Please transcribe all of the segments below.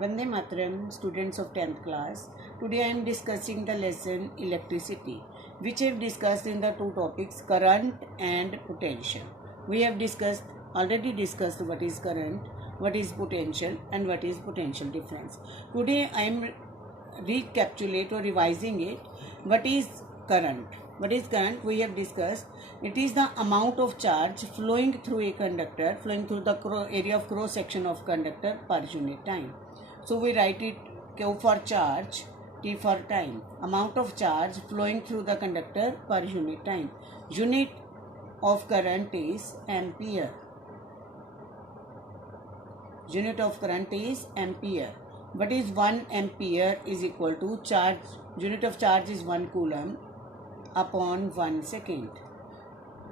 Vande Mataram, students of 10th class. Today I am discussing the lesson electricity, which I have discussed in the two topics current and potential. We have already discussed what is current, what is potential, and what is potential difference. Today I am recapitulate or revising it. What is current? What is current? We have discussed. It is the amount of charge flowing through a conductor, flowing through the area of cross section of conductor per unit time. So we write it Q for charge, T for time. Amount of charge flowing through the conductor per unit time. Unit of current is ampere. Unit of current is ampere. What is 1 ampere is equal to charge. Unit of charge is 1 coulomb upon 1 second.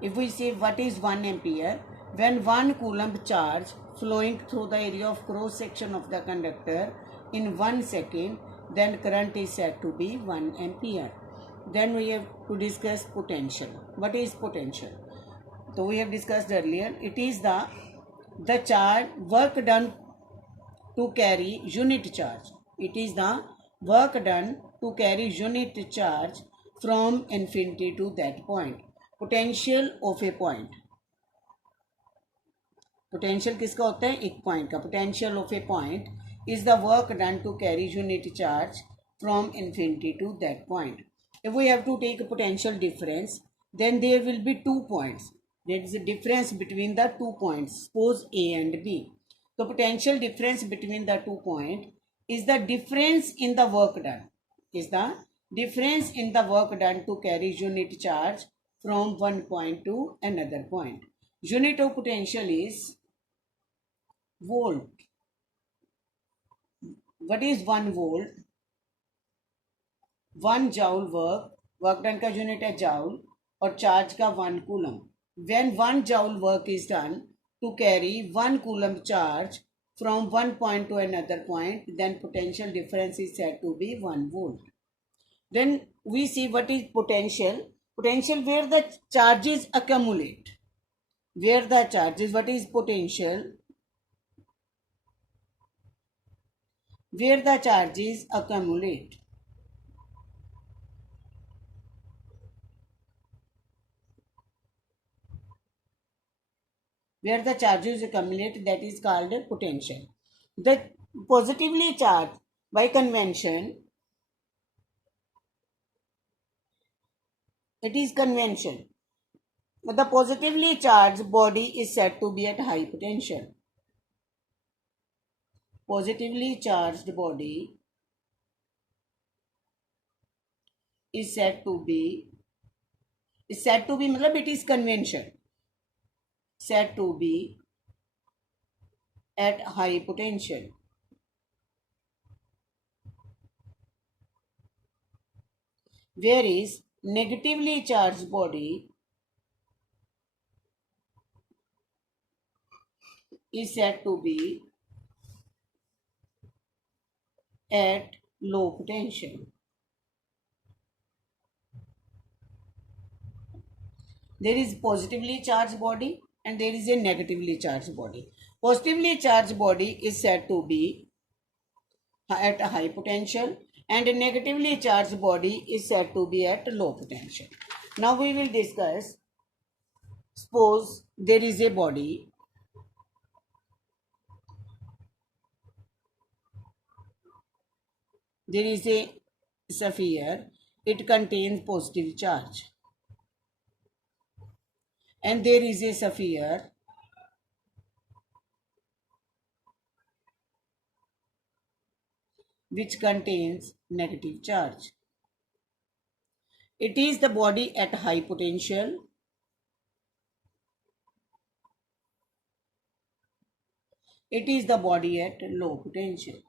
If we say what is 1 ampere, when 1 coulomb charge flowing through the area of cross section of the conductor in 1 second, then current is said to be 1 ampere. Then we have to discuss potential. What is potential? So we have discussed earlier, it is the charge work done to carry unit charge. It is the work done to carry unit charge from infinity to that point. Potential of a point. Potential किसका होता है? एक point का. Potential of a point is the work done to carry unit charge from infinity to that point. If we have to take a potential difference, then there will be 2 points. There is a difference between the 2 points. Suppose A and B. The potential difference between the 2 points is the difference in the work done. Is the difference in the work done to carry unit charge from one point to another point. Unit of potential is volt. What is 1 volt? 1 joule work done का unit है joule और charge का 1 coulomb. When 1 joule work is done to carry 1 coulomb charge from one point to another point, then potential difference is said to be 1 volt. Then we see what is potential. Potential where the charges accumulate. Where the charges, what is potential? Where the charges accumulate. Where the charges accumulate, that is called potential. The positively charged by convention, it is convention. The positively charged body is said to be at high potential. Positively charged body is said to be मतलब it is convention. Said to be at high potential. Whereas negatively charged body is said to be at low potential. There is positively charged body and there is a negatively charged body. Positively charged body is said to be at a high potential and a negatively charged body is said to be at low potential. Now we will discuss, suppose there is a body there is a sphere, it contains positive charge, and there is a sphere which contains negative charge. It is the body at high potential. It is the body at low potential.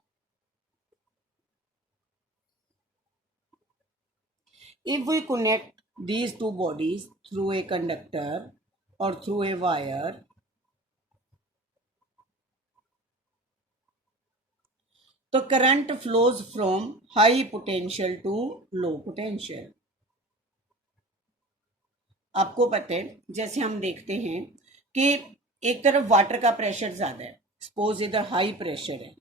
If we connect these two bodies through a conductor or through a wire, तो current flows from high potential to low potential. आपको पता है, जैसे हम देखते हैं कि एक तरफ वाटर का प्रेशर ज्यादा है, सपोज इधर हाई प्रेशर है,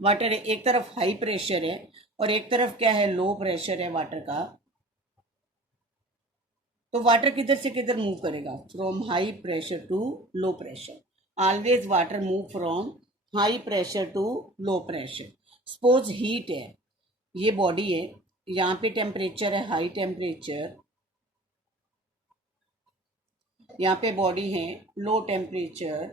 वाटर एक तरफ हाई प्रेशर है और एक तरफ क्या है, लो प्रेशर है वाटर का, तो वाटर किधर से किधर मूव करेगा, from high pressure to low pressure. Always water move from high pressure to low pressure. Suppose heat है, ये बॉडी है, यहाँ पे टेम्परेचर है हाई टेम्परेचर, यहाँ पे बॉडी है लो टेम्परेचर,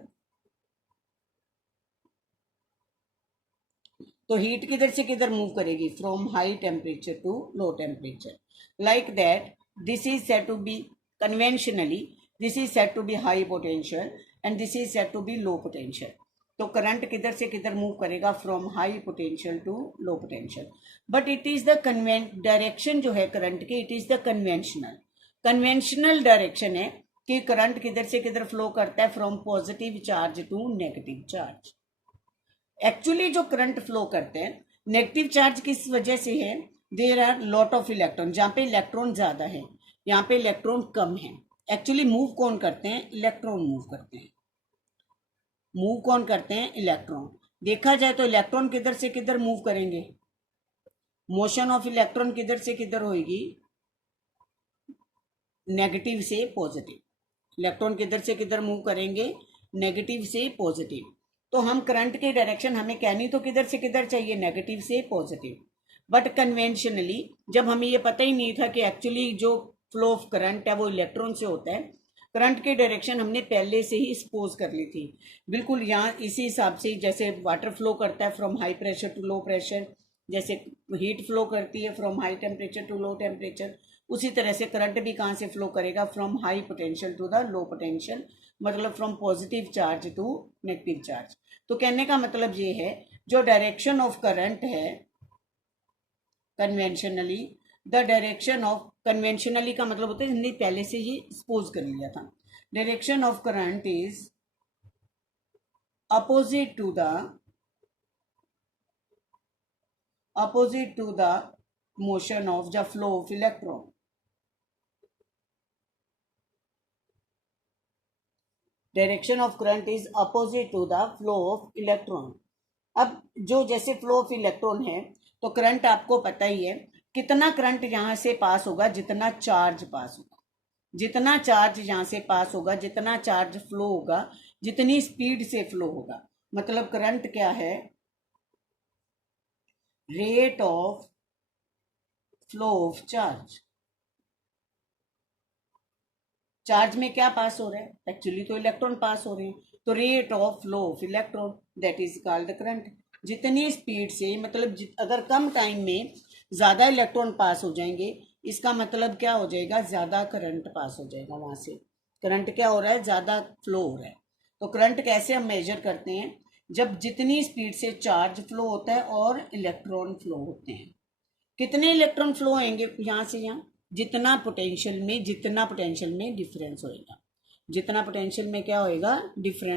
तो हीट किधर से किधर मूव करेगी, from high temperature to low temperature. Like that this is said to be conventionally, this is said to be high potential and this is said to be low potential. तो current किधर से किधर move करेगा, from high potential to low potential. But it is the direction जो है current की, it is the conventional direction है कि करंट किधर से किधर फ्लो करता है, from positive charge to negative charge. Actually जो करंट फ्लो करते हैं नेगेटिव चार्ज किस वजह से है, there are lot of electron, जहाँ पे इलेक्ट्रॉन ज्यादा है यहाँ पे इलेक्ट्रॉन कम है। एक्चुअली मूव कौन करते हैं, इलेक्ट्रॉन मूव करते हैं। मूव कौन करते हैं, इलेक्ट्रॉन। देखा जाए तो इलेक्ट्रॉन किधर से किधर मूव करेंगे, मोशन ऑफ इलेक्ट्रॉन किधर से किधर होगी, नेगेटिव से पॉजिटिव। इलेक्ट्रॉन किधर से किधर मूव करेंगे, नेगेटिव से पॉजिटिव। तो हम करंट की डायरेक्शन हमें कहनी तो किधर से किधर चाहिए, नेगेटिव से पॉजिटिव। बट कन्वेंशनली जब हमें ये पता ही नहीं था कि एक्चुअली जो फ्लो ऑफ करंट है वो इलेक्ट्रॉन से होता है, करंट की डायरेक्शन हमने पहले से ही सपोज कर ली थी। बिल्कुल यहाँ इसी हिसाब से, जैसे वाटर फ्लो करता है from high pressure to low pressure, जैसे हीट फ्लो करती है from high temperature to low temperature, उसी तरह से करंट भी कहाँ से फ्लो करेगा, from high potential to the low potential, मतलब from positive charge to negative charge. तो कहने का मतलब ये है जो डायरेक्शन ऑफ करंट है conventionally, the direction of, conventionally का मतलब होता है हमने पहले से ही सपोज कर लिया था, direction of current is opposite to the motion of the flow of electron। Direction of current is opposite to the flow of electron. अब जो जैसे फ्लो ऑफ इलेक्ट्रॉन है तो करंट आपको पता ही है, कितना करंट यहां से पास होगा, जितना चार्ज पास होगा, जितना चार्ज यहां से पास होगा, जितना चार्ज फ्लो होगा, जितनी स्पीड से फ्लो होगा, मतलब करंट क्या है, rate of flow of charge. Charge में क्या पास हो रहा है, एक्चुअली तो इलेक्ट्रॉन पास हो रहे हैं, तो rate of flow of electron that is called current. जितनी स्पीड से, मतलब अगर कम टाइम में ज्यादा इलेक्ट्रॉन पास हो जाएंगे, इसका मतलब क्या हो जाएगा, ज्यादा करंट पास हो जाएगा, वहां से करंट क्या हो रहा है, ज्यादा फ्लो हो रहा है। तो करंट कैसे हम मेजर करते हैं, जब जितनी स्पीड से चार्ज फ्लो होता है और इलेक्ट्रॉन फ्लो होते हैं। कितने इलेक्ट्रॉन फ्लो होंगे यहाँ से यहाँ, जितना पोटेंशियल में डिफरेंस होएगा, जितना पोटेंशियल में क्या होएगा, डिफरेंस